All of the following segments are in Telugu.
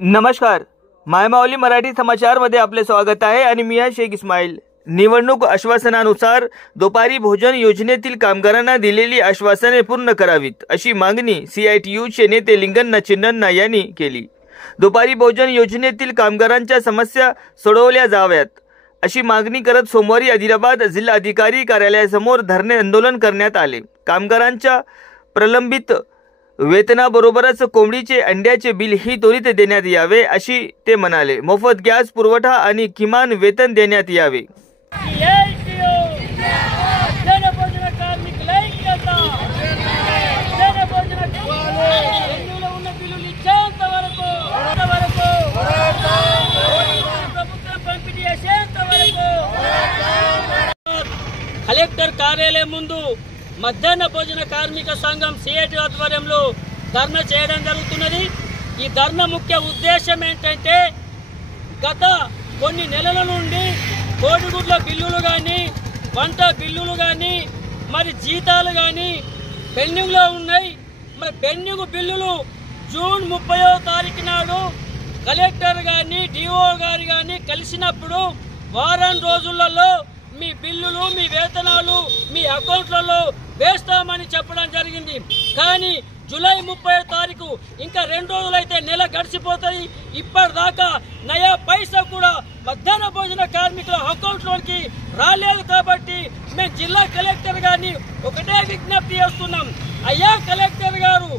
नमस्कार, मायमावली मराठी समाचारमध्ये आपले स्वागत आहे आणि मी आहे शेख इस्माईल। निवडणूक आश्वासनानुसार दुपारी भोजन योजनेतील कामगारांना दिलेली आश्वासने पूर्ण करावीत अशी मागणी CITUचे नेते लिंगण्णा चिन्नण्णा यांनी केली। दुपारी भोजन योजनेतील कामगारांच्या समस्या सोडवल्या जाव्यात अशी मागणी करत सोमवारी आदिलाबाद जिल्हाधिकारी कार्यालयासमोर धरणे आंदोलन करण्यात आले। कामगारांच्या प्रलंबित वेतनाबरोबरच कोंबडीचे अंड्याचे बिल ही त्वरित देण्यात यावे अशी ते म्हणाले। मोफत गॅस पुरवठा आणि किमान वेतन देण्यात यावे। కలెక్టర్ కార్యాలయం ముందు మధ్యాహ్న భోజన కార్మిక సంఘం CITU ఆధ్వర్యంలో ధర్నా చేయడం జరుగుతున్నది। ఈ ధర్నా ముఖ్య ఉద్దేశం ఏంటంటే గత కొన్ని నెలల నుండి కోడిగుడ్ల బిల్లులు కానీ వంట బిల్లులు కానీ మరి జీతాలు కానీ పెండింగ్లో ఉన్నాయి। మరి పెండింగ్ బిల్లులు జూన్ 30వ తారీఖు నాడు కలెక్టర్ గారిని DO గారు కానీ కలిసినప్పుడు వారం రోజులలో మీ బిల్లులు మీ వేతనాలు మీ అకౌంట్లలో వేస్తామని చెప్పడం జరిగింది। కానీ జూలై 30వ తారీఖు ఇంకా 2 రోజులైతే నెల గడిచిపోతుంది। ఇప్పటిదాకా నయా పైసా కూడా మధ్యాహ్న భోజన కార్మికుల అకౌంట్లోకి రాలేదు। కాబట్టి మేము జిల్లా కలెక్టర్ గారిని ఒకటే విజ్ఞప్తి చేస్తున్నాం, అయ్యా కలెక్టర్ గారు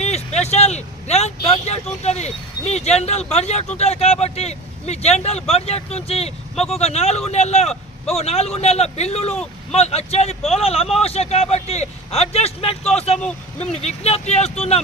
మీ స్పెషల్ గ్రాంట్ బడ్జెట్ ఉంటుంది, మీ జనరల్ బడ్జెట్ ఉంటుంది। కాబట్టి మీ జనరల్ బడ్జెట్ నుంచి మాకు ఒక 4 నెలల బిల్లులు మాకు వచ్చేది పోలాల అమావాస్య। కాబట్టి అడ్జస్ట్మెంట్ కోసము మేము విజ్ఞప్తి చేస్తున్నాం।